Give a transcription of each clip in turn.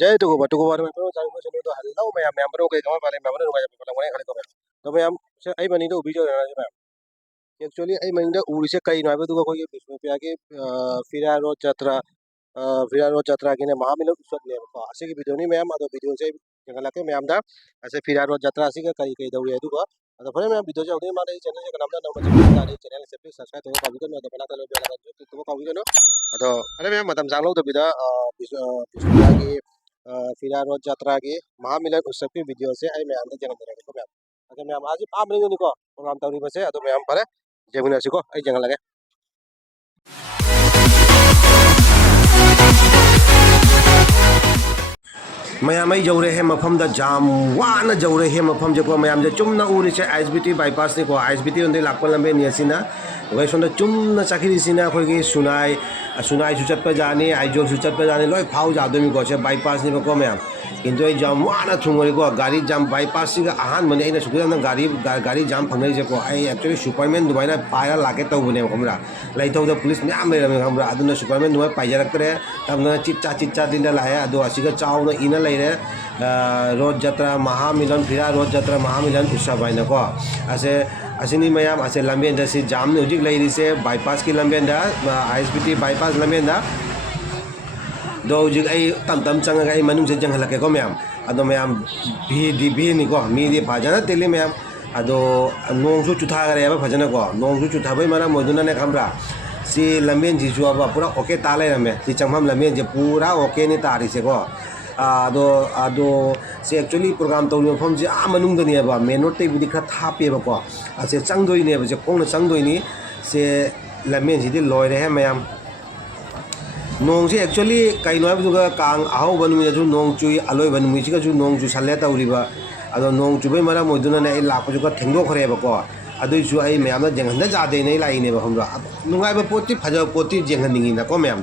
जय टुकु बार में तो चालू चलो तो हेलो मैं मेंबर के कमा वाले मेंबर नुगा पला मने खाली को तो मैं से आई मनी तो वीडियो ना मैं एक्चुअली आई मनी तो उड़ी से कई ना तो कोई बिस्म पे आके फिरा रो यात्रा की ने महामिलन उत्सव ने को असे की वीडियो नहीं मैम तो वीडियो से जंगल के मैम दा ऐसे फिरा रो यात्रा से कई कई दौड़े दुगा तो फिर मैं वीडियो जो माने चैनल से नाम दा नंबर से दानी चैनल से प्लीज सब्सक्राइब तो काबू करना तो बना तो बेला तो काबू करना तो अरे मैं मतम जांग लो तो बिदा बिस्म की फिरा रोज यात्रा की महामिलन उत्सव की वीडियो से आई मैं अंदर जंगल रहे को मैम अगर मैं आज पाम नहीं को प्रोग्राम तौरी बसे तो मैं हम पर जेमिना सिको आई जंगल लगे मैम जौरे है मफम जाम वाना जौरे है मफम जो मैम चुम्ना उरी से ISBT बाईपास ने को ISBT उन्दे लाप लंबे नियसिना वही सोना चुम्ना चाखिरीसिना अखोगी सुनाई सुनाई चटप जाने आइजोल चटप जाने लोई फाउ जादमी को बाईपास ने को मैम किंतु जाम वाना थुंगरी को गाड़ी जाम बाईपास से अहान मने इन सुकुना गाड़ी जाम फंगई से को आई एक्चुअली सुपरमैन दुबाइना पायरा लाके तौबने हमरा लाइथौदा पुलिस म्याम लेरमे हमरा अदुना सुपरमैन दुबाइ पाइजरक्तरे तमना चिच्चा दिन लाए अदो असिगा चाउना इना लेरे रोड यात्रा महामिलन फिरा रोड यात्रा महामिलन उत्सव है को असे असनी मैम असे लंबेन से जाम हजिक लेरिसे बाईपास की लंबेन ISBT बाईपास लंबेन दो हजिक तम तम चंगा मनुंग से जंगलके को मैम अदो मैम भी को मीदी फजना तेली मैम अदो नोंसु चुथागरे फजना को नोंसु चुथाबई मरम मोदुना खम्रा सी लंबेन जीसु अब पूरा ओके ता लेरमे सी चंगम लंबेन जे पूरा ओके ने तारिसे को अदो से एक्चुअली प्रोग्राम तौर मफम से मनुंगदनीबा मेन रोड तेबुदी खरा थापेबको असे चंगदोइनेब से कोंग चंगदोइनी से लंबेन सिदि लोइरे है मैम नोंग से एक्चुअली कई नोइबदुगा कांग आहौब नुमिनजु नोंग चुई अलोइब नुमिसिगजु नोंग चुसले तौरिबा अदो नोंग चुबई मरा मोदुना ए लापजुगा थेंगदोखरेबको अदुइसु आई मैम जेंगहन जादे नै लाइनेबा हमरा नुंगाइबा पोति फजब पोति जेंगहनिंगिना को मैम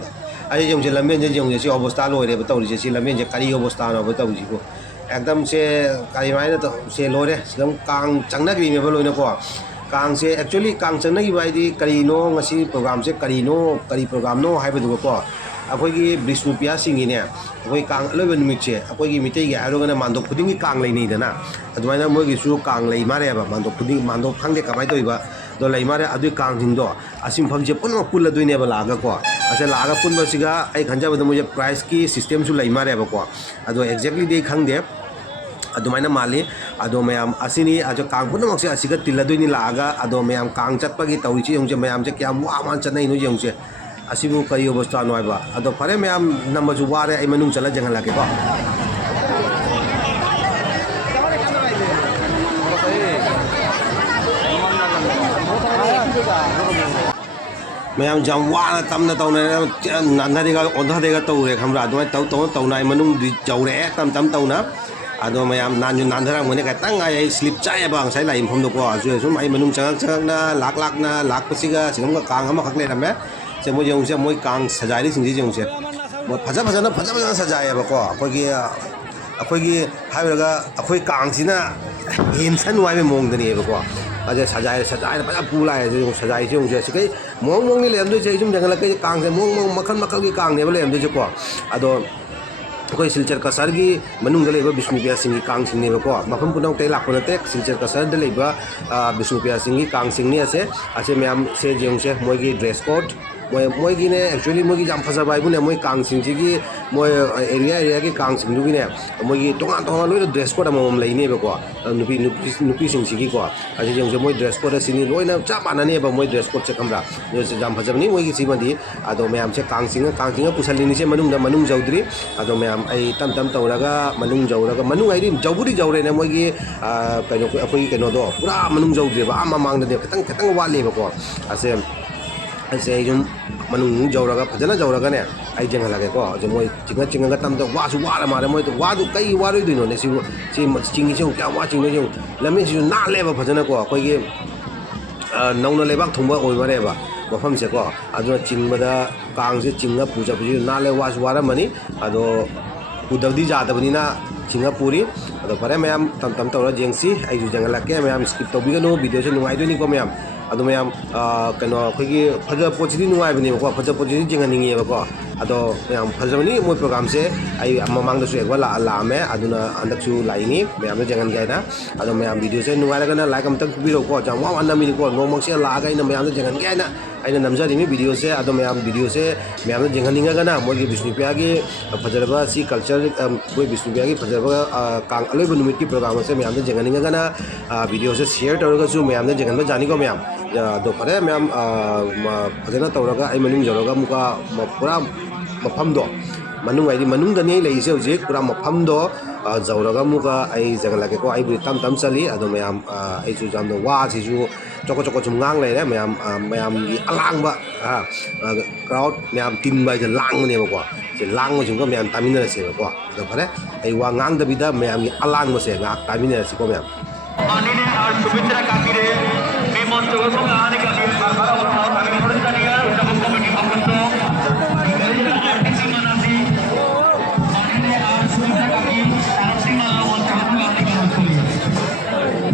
अरे जो लंबेन से जो से अवस्था लोरे तौरी से लंबेन से करी अवस्था तौरी को एकदम से कई मायने तो से लोरे कांग चंगनग्रीमेब लोइनको कांग से एक्चुअली कांग चंगनगिबाइदि करीनो ngasi प्रोग्राम से करी प्रोग्राम नो हाइबदुको अखोगी विष्णुपिया सिंगिने अखोई कांग लोइब नुमिचे अखोगी मिटेगी आरोगना मांदो खुदिंगी कांग लेनिदना अदुमाइना मोगिसु कांग लेइ मारेबा मांदो खुदिंग मांदो खंगे कमाइ तोइबा दो लेइ मारे अदुई कांग सिंगदो असिम फंगजे पुनो पुल्लदुइनेबा लागा को असे लागा पुनबसिगा आई खंजाबद मुझे प्राइस की सिस्टम सु लेइ मारेबा को अदो एक्जेक्टली दे खंगदे अदुमाइना माली अदो मैम असिनी अजो कांग पुनमक से असिगा तिल्लदुइनी लागा अदो मैम कांग चटपगी तौरिची होंजे मैम से क्या वामान चनई नु जेंसे असिबु कई अवस्था नोइबा अदो फरे मैम नंबर जु वारे आई मनुंग चला जंगल लाके को मैम जाम वाना तमना तौने नानदेगा ओंधादेगा तौरे खमरा अदुमाइ तौनाइ मनुंग जौरे तम तम तौना अदो मैम नानजु नानधरा मने का तंग आई स्लिप चायबा ngai lai imphom को आजु सुम आई मनुंग चंगना लाख लाख पसिगा सिगम कांग अमा खकले रमे से मोय जंग से मोय कांग सजाइरि सिंगि जंग से मो फजा सजायबा को अखोगी हाइबरगा अखोई कांग सिना हेमसन वाइबे मोंगदनीबा को अजे सजाय फजा पुलाय जो सजाय जो से सिकै मोंग नि लेमदो से जुम जंगल के कांग से मोंग मखल की कांग नेबा लेमदो को अदो अखोई सिलचर कसर की मनुंग लेबा विष्णुपिया सिंगी कांग सिंगनेबा को मफम पुनौ ते लाखोनते सिलचर कसर दे लेबा विष्णुपिया सिंगी कांग सिंगनी असे मैम से जेंग से मोगी ड्रेस कोड मोगी ने एक्चुअली मोगी जाम फजबा इबुने मोय कांग सिंगी मोय एरिया की कांग सिंगुगिने मोगी तोंगा लोइ ड्रेस कोड अमम लेनेबा को नुपी सिंगी को असे जेंग से मोय ड्रेस कोड सिनी लोइना चा माननेबा मोय ड्रेस कोड से खमरा जो से जाम फजबनी मोगी सिमदी अदो मैम से कांग सिंगा पुसलिनी से मनुंग जौद्री अदो मैम आई तम तौरगा मनुंग जौरगा मनुंग आइरि जौबुरी जौरेने मोगी कनो अखोई कनो दो पूरा मनुंग जौद्रेबा आमा मांगदे खतंग वालेबा को ऐसे जो मनुंग जौरगा फजना जौरगा ने आई जंगल लगे को जो मोय चिंगा तम तो वासु वाला मारे मोय तो वादु कई वारोय दिनो ने सि चिंगी से क्या वा चिंगे जो लमे सि ना लेबा फजना को कोई के नौना लेबाक थुंबा ओय मारेबा मफम से को अदो चिंगबदा कांग से चिंगा पूजा पूजी ना ले वासु वारा मनी अदो उदवदी जादबनीना चिंगा पूरी अदो फरे मैम तम तौरा जेंसी आई जो जंगल लगे मैम स्किप तौबिगनो वीडियो से नुगाइदोनी को मैम अदो मैम कनो अखोगी फजा पोचिदी नुगाइबनी को फजा पोचिदी जेंगनिंगेबा को अदो मैम फजबनी मोय प्रोग्राम से आई ममांग दसु एकवा लामे अदुना अंदकसु लाइनी मैम जंगन गायना अदो मैम वीडियो से नुवारगना लाइक अमतक पिरो को जाम वा वन मिनी को नोमंग से लागा इन मैम जंगन गायना आइना नमजरिमी वीडियो से अदो मैम वीडियो से मैम जंगनिंगना मोय विष्णुप्रिया की फजरबा सी कल्चर मोय विष्णुप्रिया की फजरबा कांग अलोइब नुमित की प्रोग्राम से मैम जंगनिंगना वीडियो से शेयर तौरगसु मैम जंगन जानी को मैम दो फरे मैम फजना तौरगा आई मनुंग जौरगा मुका पूरा मफमदो मनुंग आइदी मनुंग दनी लेइसे हौजिक पूरा मफमदो जौरगा मुका आई जंगलाके को आई बुरी तम तम चली अदो मैम आई जु जामदो वा सिजु चोको चोको चुम ngang लेरे मैम मैम की अलांगबा क्राउड मैम टीम बाय ज लांगने बको जे लांगो जुंगो मैम तामिनर से बको दो फरे आई वा ngang दबिदा मैम की अलांगो से गा तामिनर से को मैम माननीय और सुमित्रा काकीरे मी मंच को आने के लिए बाबा और हमें थोड़ा सा निगाह उनका कमेटी भक्त आरटीसी मनासी माननीय और सुमित्रा काकी आरटीसी मना मंच को आने के लिए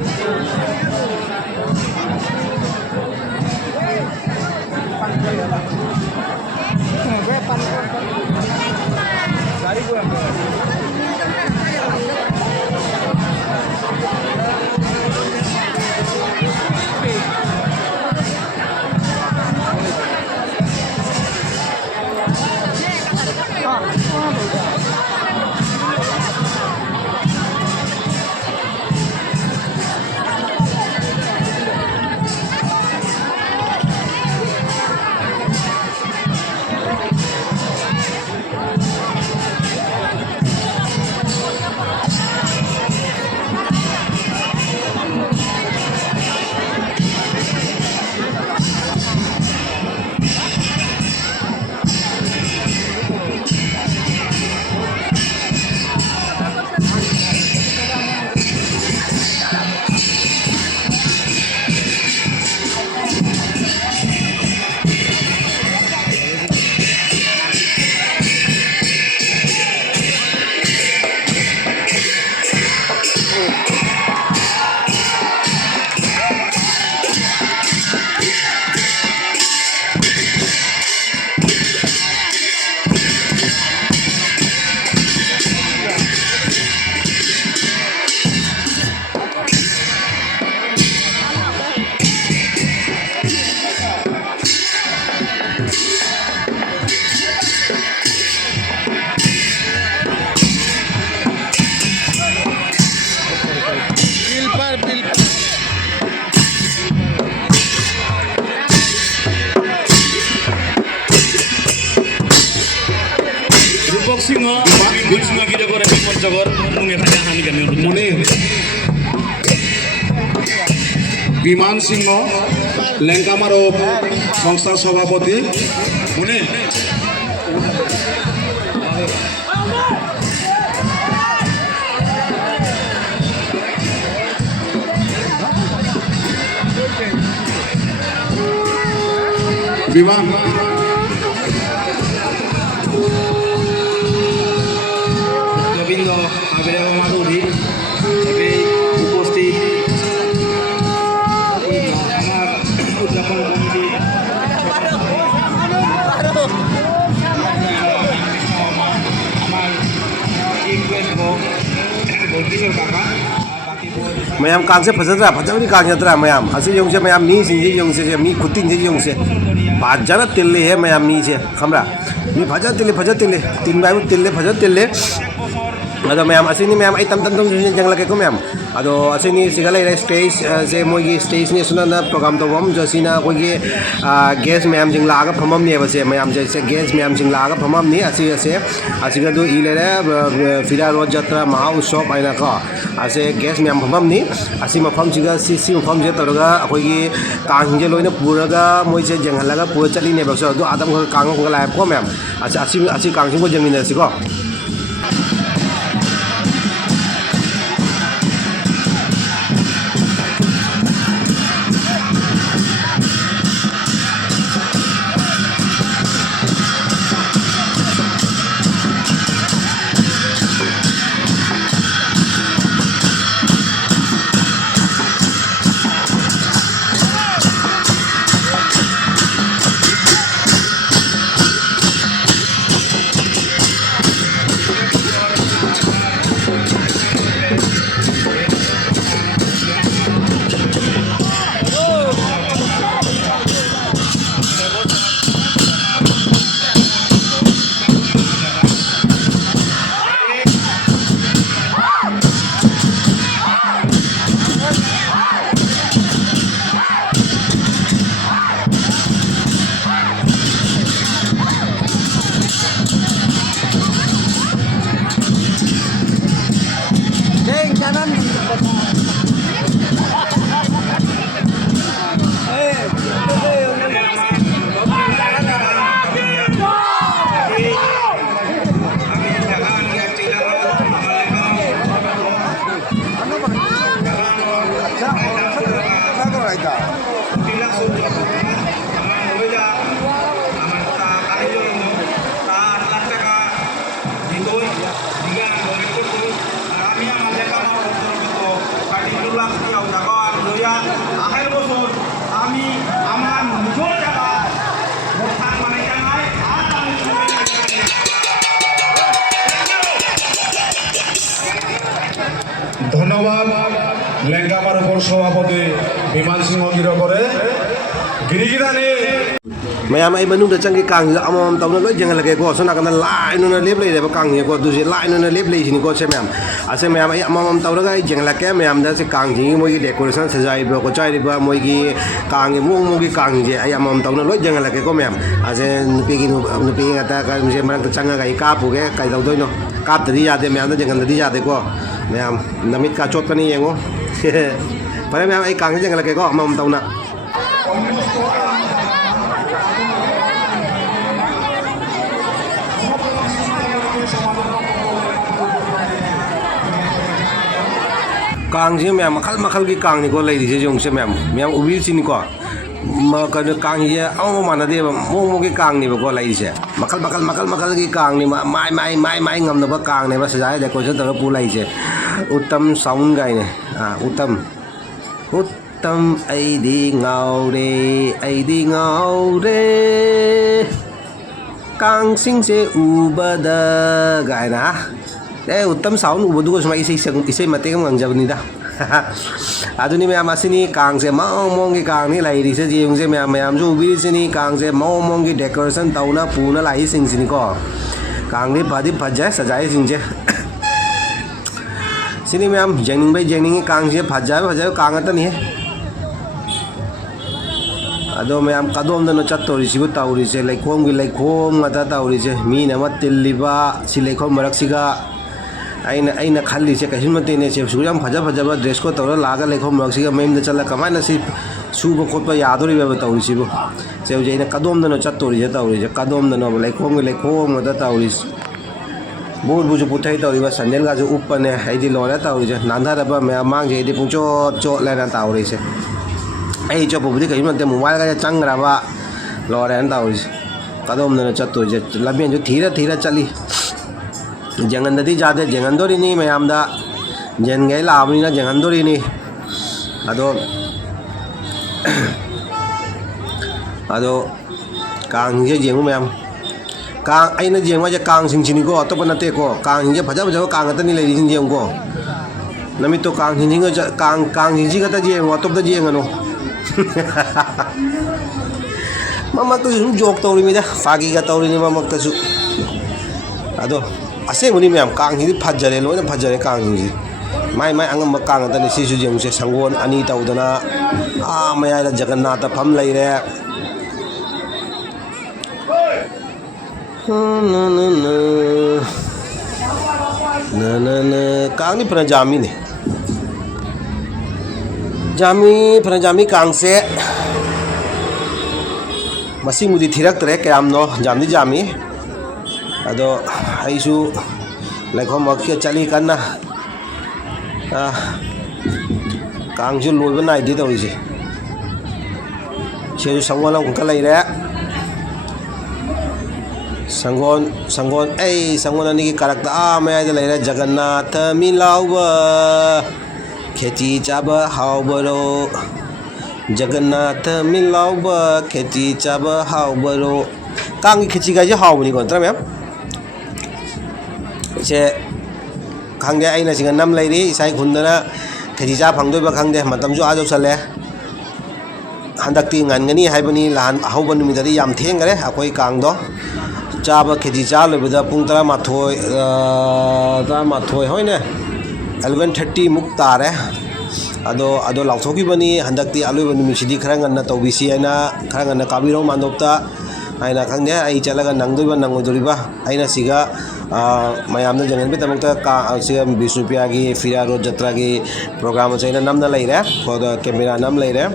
Boxing ho, boxing lagi dah korang memang cakap mungkin ada hani kami untuk. Mune বিমান সিংহ লেঙ্কামারো সংস্থার সভাপতি Mune, বিমান Govindo Abel Maduri, tapi উপস্থিত আমার উদযাপন কমিটি আমার রিকোয়েস্ট বলছিল কাকা मैम कांग से फजद्रा फजबनी कांग जत्रा मैम असे योंग से मैम मी सिंह योंग से मी खुतिन से योंग से बाजारा तिल्ले है मैम मी से खमरा मी फजा तिल्ले तीन बाय तिल्ले फजा तिल्ले अदो मैम असिनी मैम आई तम तम तम जंगला के को मैम अदो असिनी सिगला स्टेज से मोगी स्टेज ने सुना प्रोग्राम तो वम जसिना कोगी गेस्ट मैम जिंग लागा फमम ने बसे मैम जैसे गेस्ट मैम जिंग लागा फमम ने असी असे असिगा दो इलेरे फिरा रोज जत्रा महा उत्सव आइना को असे गेस्ट मैम फमम ने असी मफम सिगा सी मफम जे तोरगा अखोगी कांग जे लोइना पुरगा मोइ से जंगलागा पुर चली ने बसे दो आदम को कांग को लाइव को मैम असी कांग को जंगिन सिको Ditoy, Diga, Ditoy, kami ang aleka mga ito, particular siya, dago ang luya, akhir bosor, kami aman mujur jaga, mukhang manayangay, atang ধন্যবাদ লেঙ্গামার উপর সভাপতি বিমান সিংহ গিরকরে গিরিগিরানি mayam ay manung da changi kang amam taw na loi jangal ke ko sona kana lai no na lep lai ba kang ye ko du je lai no na lep lai sin ko se mayam ase mayam ay amam taw ga jangal ke mayam da se kang ji mo gi decoration sajai ba ko chai ba mo gi kang mo mo gi kang je ay amam taw na loi jangal ke ko mayam ase nupi gi nupi ga ta ka je marang ta changa ga ka pu ge kai daw doi no ka ta ri ya de mayam da jangal di ya de ko mayam namit ka chot ka ni yengo pare mayam ay kang jangal ke ko amam taw na kang je mayam makal makal ki kang ni ko lai je jong se mayam ubil sin ko ma ka kang ye aw ma na de mo mo ki kang ni ko lai se makal ki kang ni mai ngam na ba kang ne ba sajai de ko je ta pu lai je uttam sound gai ne uttam ai di ngau re kang sing se u ba da gai na uttam sound ubu du ko sma isai mate kam ngang jabni da aduni me amasini kang se mong ki kang ni lai ri se jing se me ju bi sini kang se mong ki decoration tauna puna lai sing sini ko kang ni badi bhajai sajai sing je sini me jengning kang se bhajai kang ata ni ado me kadom da no chattori sibu tauri se laikom ngata tauri se mi na matilliba si laikom marak siga aina khalli se kahin mate ne se suyam bhaja ba dress ko tawra laga laikom marak siga maim da chala kamana si suba khotpa yadori ba tauri sibu se je ina kadom da no chattori je tauri je kadom da no laikom ngata tauri bur buju puthai tauri ba sandel ga ju uppane haidi lora tauri je nandha ba me mang je di pungcho la na tauri se ai cho bubudi kai mate mobile ga changra ba lore an tauri kadom na chatto je labien ju thira chali jangan dadi jade jangan dori ni mayam da jen gai labni na jangan dori ni ado kang je jengu mayam kang aina jengwa je kang sing sini ko to panate ko kang je bhaja kang ata ni lai sing jeng ko nami to kang sing kang sing ga ta jeng wa to da jeng ano mamak tu jok tauri mi da fagi ga tauri ni mamak tu ado ase muni myam kang hi phajare lo na phajare kang hi mai angam kang ta ni si su jeng se sangon ani taudana a maya da jagannatha pham lai re na kang ni pra jami ni jami kang se masih mudi thirak tere kayam no jami ado aisu laikom makya chali kanna kang ju loi banai di tawi se che sangwala ka lai re sangon ani ki karakta me ai da lai re jagannath milawa kheti chaba haubaro Jagannath milawa kheti chaba haubaro kang kheti ga je haubani kon tra mem che khangde aina singa nam lai ri isai khundana kheti cha phangdoi ba khangde matam ju ajo chale handakti ngangani haibani lan hauban mi dadi yam thengare akoi kang do chaba kheti cha lebada pung tara mathoi hoine 11:30 muk tare ado lauthoki bani handakti aloi bani misidi khara nganna tobisi aina khara nganna kabiro mandopta aina khangde ai chalaga nangdoi ba nangodori ba aina siga mayamna jangan be tamukta ka siga Bisnupia gi Fira Road Jatra gi program chaina namna laire ko camera nam laire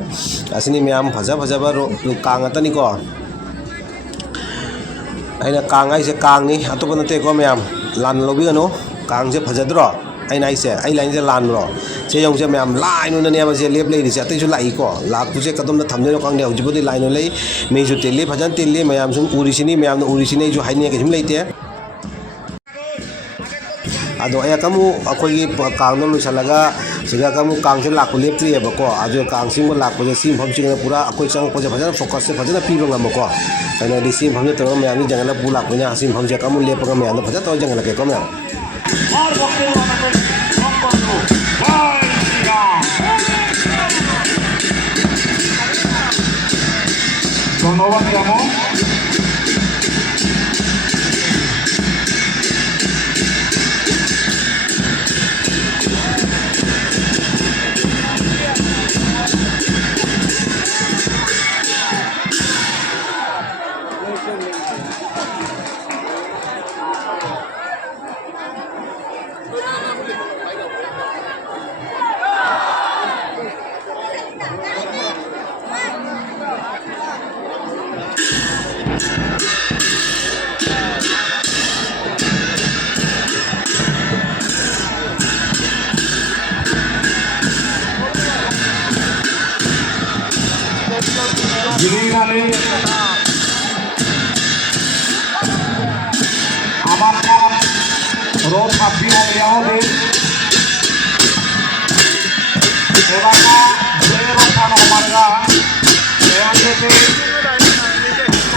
asini mayam bhaja ba ro kang atani ko aina kang ai se kang ni atopana te ko mayam lan lobi gano kang je bhajadro aina ai se ai lain je lan ro se yong se mayam line no ne ma se lep lei ni se atai ju lai ko lak pu se kadom na thamne ro kang ne hoji bodi line no lei me ju teli bhajan teli mayam sum urisini mayam no urisini ju haini ke jim leite ꯑꯗꯣ ꯑꯃꯨꯛ ꯑꯩꯈꯣꯏꯒꯤ ꯀꯥꯡꯗꯣ ꯂꯣꯏꯁꯤꯜꯂꯒ ꯁꯤꯗ ꯑꯃꯨꯛ ꯀꯥꯡꯁꯦ ꯂꯥꯛꯄ ꯂꯦꯞꯇ꯭ꯔꯤꯑꯕꯀꯣ ꯑꯗꯨ ꯀꯥꯡꯁꯤꯡꯕ ꯂꯥꯛꯄꯁꯦ ꯁꯤ ꯃꯐꯝꯁꯤꯡꯅ ꯄꯨꯔꯥ ꯑꯩꯈꯣꯏ ꯆꯪꯉꯛꯄꯁꯦ ꯐꯖꯅ ꯐꯣꯀꯁꯁꯦ ꯐꯖꯅ ꯄꯤꯕ ꯉꯝꯃꯀꯣ ꯑꯗꯨꯅꯗꯤ ꯁꯤ ꯃꯐꯝꯁꯦ ꯇꯧꯔꯒ ꯃꯌꯥꯝꯁꯤ ꯖꯪꯒꯜꯗ ꯄꯨ ꯂꯥꯛꯄꯅꯤꯅ ꯁꯤ ꯃꯐꯝꯁꯦ ꯑꯃꯨꯛ ꯂꯦꯞꯄꯒ ꯃꯌꯥꯝꯗꯣ ꯐꯖꯅ ꯇꯧꯔ ꯖꯪꯒꯜꯂꯛꯀꯦꯀꯣ ꯃꯌꯥꯝ और भक्ति वाले संपन्न जय श्री राम धन्यवाद जामो गिरिरानी আমার নাম রোজ আব্দি আলিয়াউদ্দিন এলাকা জেরোখান হমারগা এয়ান্দেতে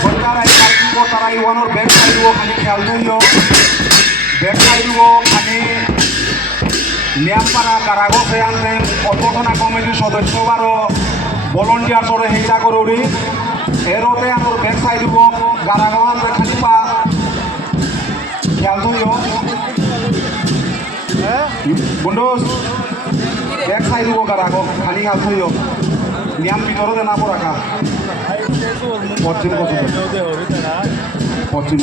বলকারাই কাইকো তারাই ওয়ানোর বেকসাইডও খালি খেয়াল করিও বেকসাইডও খালি নিয়ামপাড়া কারাগো সেয়ান্তে অটোটনা কমিটির সদস্য বারো volunteer sore hecha koruri erote amor back side bo garagawan khali pa kyal yo bundos back side bo garago khali khal yo niam bitoro de na poraka pochin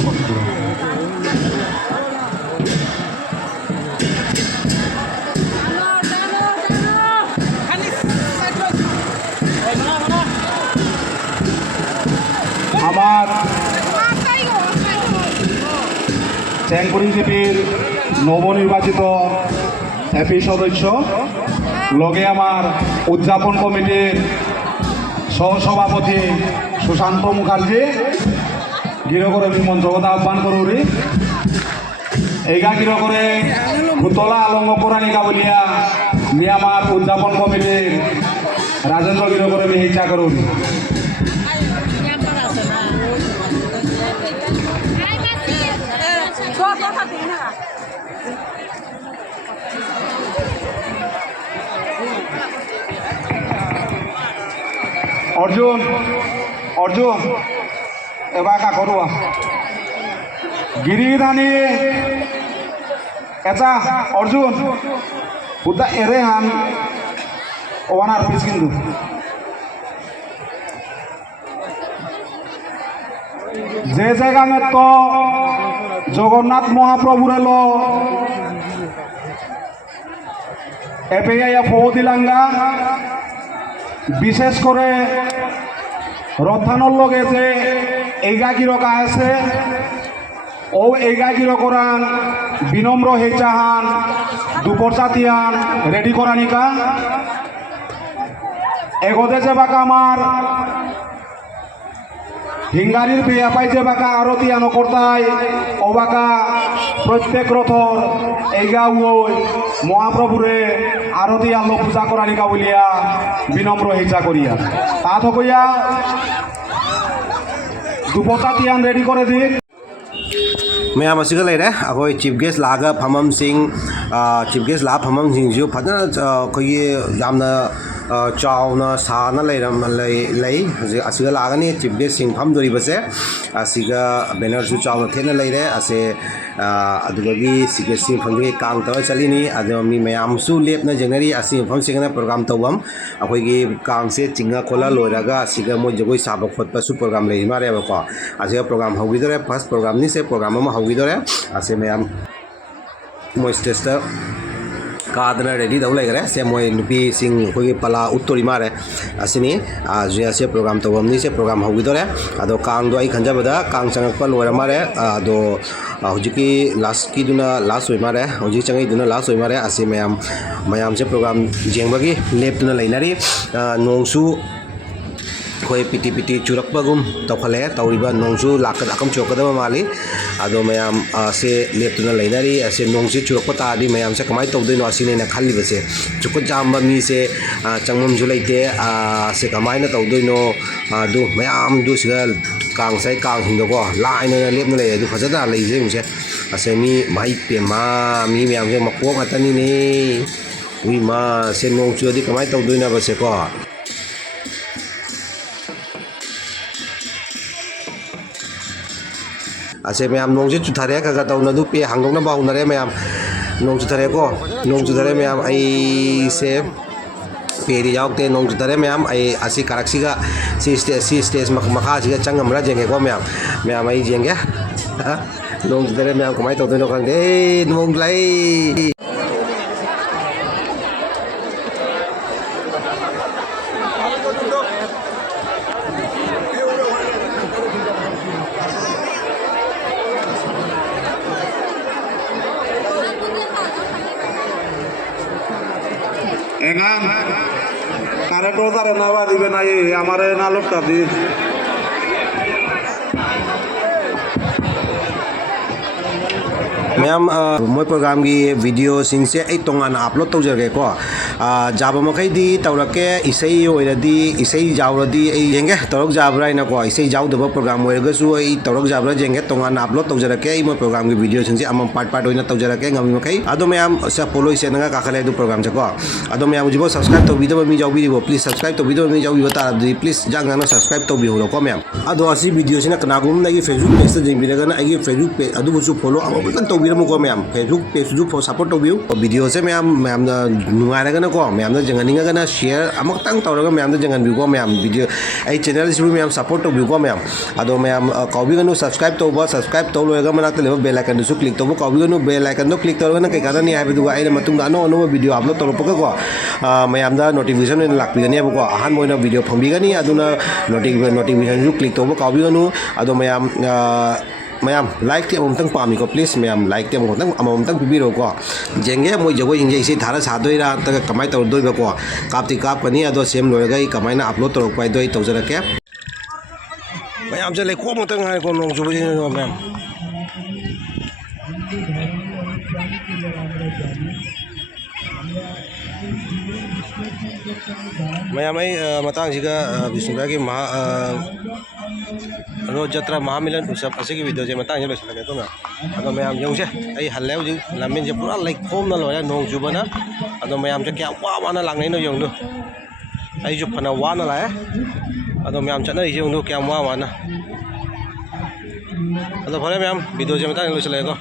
আমার চ্যাংপুরি জিপির নবনির্বাচিত এপি সদস্য লগে আমার উদযাপন কমিটির সহসভাপতি সুশান্ত মুখার্জি গিরো করে মঞ্চকতা আহ্বান করুরি এইগা গিরো করে ভূতলা আলঙ্গ পুরাণিকা বলিয়া আমার উদযাপন কমিটির রাজেন্দ্র গিরো করে ইচ্ছা করুরি অর্জুন অর্জুন এবার কা করুয়া গিরিধানী এটা অর্জুন উদা এরে হান ওয়ানার পিস কিন্তু যে জায়গা মে তো জগন্নাথ মহাপ্রভুর এলো এপেয়া ফৌদিলাঙ্গা বিশেষ করে রথানোর লগে যে এইগা কিরকা আছে ও এইগা কিরকরান বিনম্র হেচাহান দুপরচাতিয়ান রেডি করানিকা এগোদে যে বাকা আমার হিঙ্গারির পেয়া পাই যে বাকা আরতি আনো করতাই ও বাকা প্রত্যেক রথর এইগা ওই মহাপ্রভুরে আরতি আলো পূজা করানিকা বলিয়া বিনম্র হিচা করিয়া তা থকইয়া দুপতা তিয়ান রেডি করে দিক मैम असिगा लेरे अखोई चीफ गेस्ट लागा फमम सिंह चीफ गेस्ट ला फमम सिंह जो फजना कोई यामना चावना साना लई असिगा लागनी चीफ गेस्ट सिंह फम दोरी बसे असिगा बैनर जो चावना थेना लेरे असे अदुगगी सिगे सिंह फंगे कांग तव चलिनी अदमी मैम सु लेपना जनरी असि फम सिगना प्रोग्राम तवम अखोई कांग से चिंगा खोला लोरागा असिगा मो जगोई साब खोटपा सु प्रोग्राम लेई मारे बको असिगा प्रोग्राम होगिदरे फर्स्ट प्रोग्राम नि से प्रोग्राम मा होगिदरे असे मैम मो स्टेज कादना रेडी दौ लेगरे से मोय नुपी सिंह होगी पला उत्तरी मारे असनी आज से प्रोग्राम तवमनी से प्रोग्राम होगिदरे अदो कांग दो आई खंजाबदा कांग चंगप लोरा मारे अदो हुजिकी लास्ट की दुना लास्ट होय मारे हुजि चंगई दुना लास्ट होय मारे असे मैम से प्रोग्राम जेंबगी लेपना लेनारी नोंसु ꯑꯩꯈꯣꯏ ꯄꯤꯇꯤ ꯄꯤꯇꯤ ꯆꯨꯔꯛꯄꯒꯨꯝ ꯇꯧꯈꯠꯂꯦ ꯇꯧꯔꯤꯕ ꯅꯣꯡꯁꯨ ꯑꯀꯝ ꯆꯨꯔꯛꯀꯗꯕ ꯃꯥꯜꯂꯤ ꯑꯗꯣ ꯃꯌꯥꯝ ꯁꯦ ꯂꯦꯞꯇꯨꯅ ꯂꯩꯅꯔꯤ ꯑꯁꯦ ꯅꯣꯡꯁꯤ ꯆꯨꯔꯛꯄ ꯇꯥꯔꯗꯤ ꯃꯌꯥꯝꯁꯦ ꯀꯃꯥꯏꯅ ꯇꯧꯗꯣꯏꯅꯣ ꯑꯁꯤꯅ ꯑꯩꯅ ꯈꯜꯂꯤꯕꯁꯦ ꯆꯨꯀꯠ ꯆꯥꯝꯕ ꯃꯤꯁꯦ ꯆꯪꯐꯝꯁꯨ ꯂꯩꯇꯦ ꯁꯦ ꯀꯃꯥꯏꯅ ꯇꯧꯗꯣꯏꯅꯣ ꯑꯗꯨ ꯃꯌꯥꯝꯗꯨ ꯁꯤꯗ ꯀꯥꯡꯁꯥꯏ ꯀꯥꯡꯁꯤꯡꯗꯀꯣ ꯂꯥꯏꯅ ꯂꯦꯞꯅ ꯂꯩ ꯑꯗꯨ ꯐꯖꯅ ꯂꯩꯁꯦ ꯌꯦꯡꯁꯦ ꯑꯁꯦ ꯃꯤ ꯃꯍꯩ ꯄꯦꯝꯃ ꯃꯤ ꯃꯌꯥꯝꯁꯦ ꯃꯀꯣꯛ ꯉꯥꯛꯇꯅꯤꯅꯦ ꯎꯏ ꯃꯥ ꯁꯦ ꯅꯣꯡ ꯆꯨꯔꯗꯤ ꯀꯃꯥꯏꯅ ꯇꯧꯗꯣꯏꯅꯣꯕꯁꯦꯀꯣ ꯑꯁꯦ ꯃꯌꯥꯝ ꯅꯣꯡꯁꯦ ꯆꯨꯊꯔꯦ ꯈꯔ ꯇꯧꯅ ꯑꯗꯨ ꯄꯦ ꯍꯥꯡꯗꯣꯛꯅꯕ ꯍꯧꯅꯔꯦ ꯃꯌꯥꯝ ꯅꯣꯡ ꯆꯨꯊꯔꯦꯀꯣ ꯅꯣꯡ ꯆꯨꯊꯔꯦ ꯃꯌꯥꯝ ꯑꯩꯁꯦ ꯄꯦꯗꯤ ꯌꯥꯎꯗꯦ ꯅꯣꯡ ꯆꯨꯊꯔꯦ ꯃꯌꯥꯝ ꯑꯩ ꯑꯁꯤ ꯀꯥꯔꯛꯁꯤꯒ ꯁꯤ ꯁ꯭ꯇꯦꯖ ꯃꯈꯥꯁꯤꯒ ꯆꯪꯉꯝꯕ꯭ꯔꯥ ꯌꯦꯡꯒꯦꯀꯣ ꯃꯌꯥꯝ ꯑꯩ ꯌꯦꯡꯒꯦ ꯅꯣꯡ ꯆꯨꯊꯔꯦ ꯃꯌꯥꯝ ꯀꯃꯥꯏꯅ ꯇꯧꯗꯣꯏꯅꯣ ꯈꯪꯗꯦ ꯅꯣꯡ ꯂꯩ Engan, karena dosa dan nawa di benai, amare naluk tadi. Ma'am मोई प्रोग्राम की वीडियो सिंसे ए तोंगाना अपलोड तौजरगे को जाबा मखैदी तौरके इसै ओइरदी इसै जावरदी ए येंगे तौरक जाबराइना को इसै जावदब प्रोग्राम ओइरगसु ए तौरक जाबरा जेंगे तोंगाना अपलोड तौजरके ए मोई प्रोग्राम की वीडियो सिंसे अमम पार्ट ओइना तौजरके ngami मखै अदो मैम सा फॉलो इसे नगा काखले दु प्रोग्राम से को अदो मैम जिबो सब्सक्राइब तौबिदब मी जावबिदिबो प्लीज सब्सक्राइब तौबिदब मी जावबिबो तारबदि प्लीज जांगाना सब्सक्राइब तौबिहो को मैम अदो असी वीडियो सिना कनागुम नगी फेसबुक पेज से जेंबिरगना आई फेसबुक पेज अदुबुसु फॉलो अमबतन तौबिरमुको मैम फेसबुक पेज जो सपोर्ट तौबियो वीडियो से मैम नुंगारगना को मैम जंगनिंगना शेयर अमक्तंग तौरगा मैम जंगनबिको मैम वीडियो आई चैनल से मैम सपोर्ट तौबिको मैम अदो मैम कौबिगनु सब्सक्राइब तौबा सब्सक्राइब तौ लोयगा मनाक लेबो बेल आइकन सु क्लिक तौबो कौबिगनु बेल आइकन दो क्लिक तौरगना कई कानानि हाइबदुगा आइना मतुंगा अनो अनो वीडियो अपलोड तौरपगा को मैम दा नोटिफिकेशन लाक्पिगनी को अहान मोइना वीडियो फंबिगनी अदुना नोटिफिकेशन सु क्लिक तौबो कौबिगनु अदो मैम लाइक ते अमतंग पामी को प्लीज मैम लाइक ते अमतंग पिबिरो को जेंगे मोई जगो इंजे इसे धारा सादोइरा तक कमाई तौदोइबा को कापति कापनी अदो सेम लोयगा कमाइना अपलोड तौरक पाइ दोइ तौजरके मैम से लेको मतंग हाय को नोंग जुबि मैम मैम आई मतंगसिगा विष्णुदा की महा रोज जत्रा महामिलन उत्सव की वीडियो से मतंग लोसलगे तो मैम मैम यौसे आई हल्ले हुजी लमिन से पूरा लेखोमना लोया नोंग जुबना अदो मैम से क्या वाना लांगनै नो यौनो आई जो फना वाना लाए अदो मैम चना इसे यौनो क्या वाना अदो फरे मैम वीडियो से मतंग लोसलगे को